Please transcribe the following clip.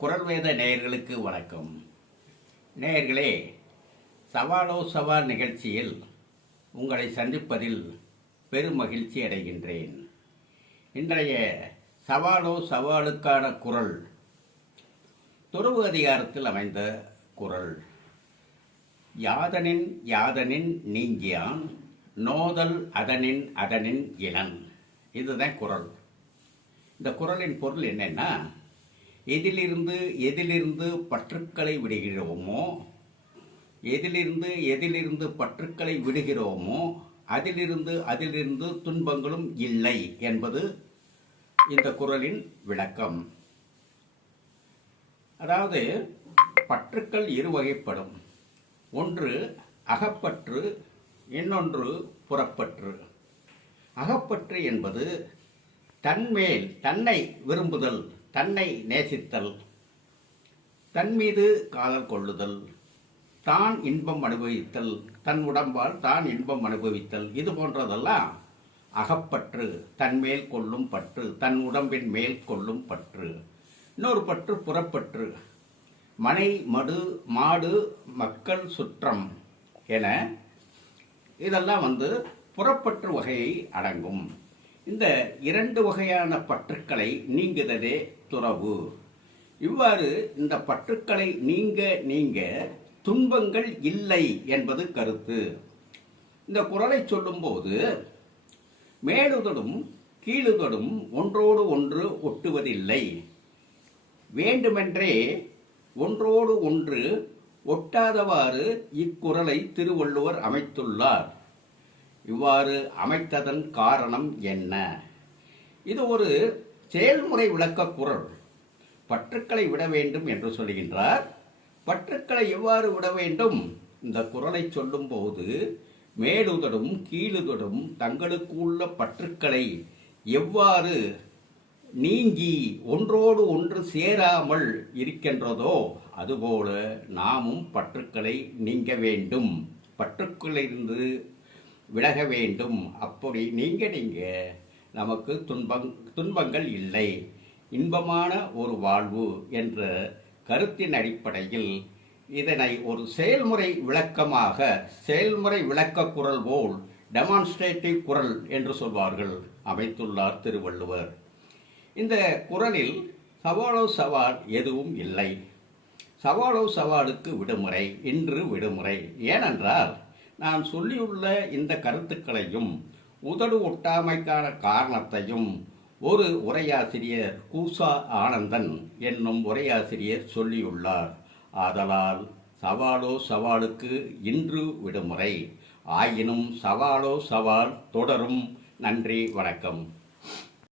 குரல் வேத நேயர்களுக்கு வணக்கம். நேயர்களே, சவாலோ சவால் நிகழ்ச்சியில் உங்களை சந்திப்பதில் பெரும் மகிழ்ச்சி அடைகின்றேன். இன்றைய சவாலோ சவாலுக்கான குரல் துறவு அதிகாரத்தில் அமைந்த குரல். யாதனின் யாதனின் நீங்கியான் நோதல் அதனின் அதனின் இளன். இதுதான் குரல். இந்த குரலின் பொருள் என்னன்னா, எதிலிருந்து பற்றுக்களை விடுகிறோமோ, எதிலிருந்து பற்றுக்களை விடுகிறோமோ அதிலிருந்து துன்பங்களும் இல்லை என்பது இந்த குரலின் விளக்கம். அதாவது பற்றுக்கள் இரு வகைப்படும். ஒன்று அகப்பற்று, இன்னொன்று புறப்பற்று. அகப்பற்று என்பது தன்மேல் தன்னை விரும்புதல், தன்னை நேசித்தல், தன் மீது காதல் கொள்ளுதல், தான் இன்பம் அனுபவித்தல், தன் உடம்பால் தான் இன்பம் அனுபவித்தல், இது போன்றதெல்லாம் அகப்பற்று. தன்மேல் கொள்ளும் பற்று, தன் உடம்பின் மேல் கொள்ளும் பற்று. இன்னொரு பற்று புறப்பற்று. மனை, மடு, மாடு, மக்கள், சுற்றம் என இதெல்லாம் புறப்பற்று வகையை அடங்கும். இந்த இரண்டு வகையான பற்றுக்களை நீங்குதலே துறவு. இவ்வாறு இந்த பற்றுக்களை நீங்க துன்பங்கள் இல்லை என்பது கருத்து. இந்த குறளை சொல்லும்போது மேலுதடும் கீழுதடும் ஒன்றோடு ஒன்று ஒட்டுவதில்லை, வேண்டுமென்றே ஒன்றோடு ஒன்று ஒட்டாதவாறு இக்குறளை திருவள்ளுவர் அமைத்துள்ளார். இவ்வாறு அமைத்ததன் காரணம் என்ன? இது ஒரு செயல்முறை விளக்க குறள். பற்றுக்களை விட வேண்டும் என்று சொல்கின்றார். பற்றுக்களை எவ்வாறு விட வேண்டும்? இந்த குறளை சொல்லும் போது மேலுதடும் கீழுதடும் தங்களுக்கு உள்ள பற்றுக்களை எவ்வாறு நீங்கி ஒன்றோடு ஒன்று சேராமல் இருக்கின்றதோ அதுபோல நாமும் பற்றுக்களை நீங்க வேண்டும், பற்றுக்களிலிருந்து விலக வேண்டும். அப்படி நீங்க நமக்கு துன்பங்கள் இல்லை, இன்பமான ஒரு வாழ்வு என்ற கருத்தின் அடிப்படையில் இதனை ஒரு செயல்முறை விளக்கமாக, செயல்முறை விளக்க குறள் போல் டெமான்ஸ்ட்ரேட்டிவ் குறள் என்று சொல்வார்கள், அமைத்துள்ளார் திருவள்ளுவர். இந்த குறளில் சவாலோ சவால் எதுவும் இல்லை. சவாலோ சவாலுக்கு விடுமுறை, இன்று விடுமுறை. ஏனென்றால் நான் சொல்லியுள்ள இந்த கருத்துக்களையும் உதடு ஒட்டாமைக்கான காரணத்தையும் ஒரு உரையாசிரியர் கூசா ஆனந்தன் என்னும் உரையாசிரியர் சொல்லியுள்ளார். ஆதலால் சவாலோ சவாலுக்கு இன்று விடுமுறை. ஆயினும் சவாலோ சவால் தொடரும். நன்றி, வணக்கம்.